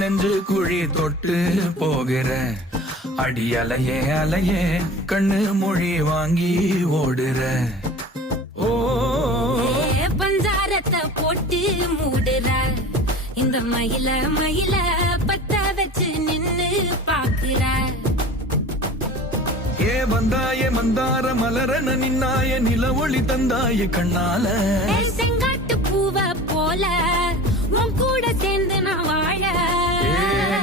நெஞ்சு குழி தொட்டு போகிற அடி அலையே அலையே கண்ணு மொழி வாங்கி ஓடுற ஓ பஞ்சாரத்தை போட்டு மூடுற இந்த மயில மயில பத்த வச்சு நின்னு பாக்குற ஏ வந்தாய மந்தார மலரன நின்னாய நில ஒளி தந்தாய கண்ணால செங்காட்டு பூவ போல உன் கூட சேர்ந்து நான் வாழ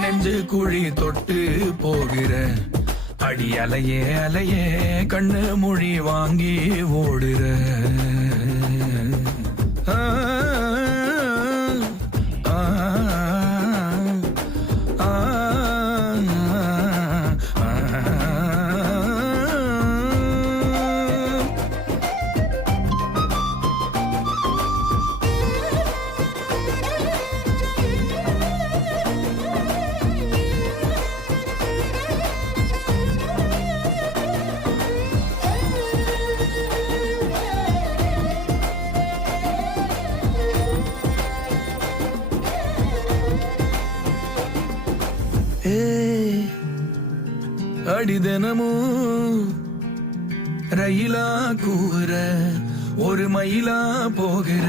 நெஞ்சு குழி தொட்டு போகிற அடி அலையே அலையே கண்ணு மொழி வாங்கி ஓடுற அடி தினமும் ரயிலா கூற ஒரு மயிலா போகிற